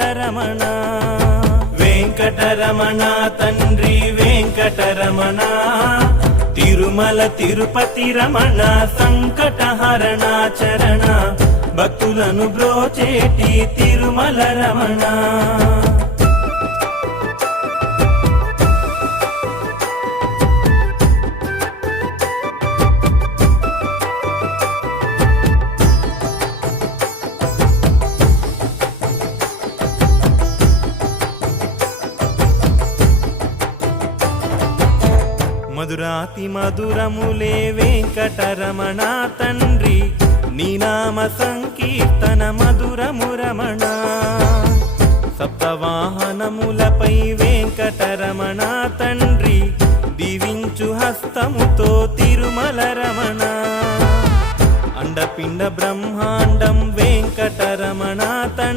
వెంకటరమణ వెంకటరమణ తండ్రి వెంకటరమణ తిరుమల తిరుపతి రమణ సంకటహరణ చరణ భక్తులను బ్రోచేటి తిరుమల రమణ మధురాతి మధురములే వెంకటరమణ తండ్రి నీ నామ సంకీర్తన మధురము రమణ సప్తవాహనములపై వెంకటరమణ తండ్రి దీవించు హస్తముతో తిరుమల రమణ అండపిండ బ్రహ్మాండం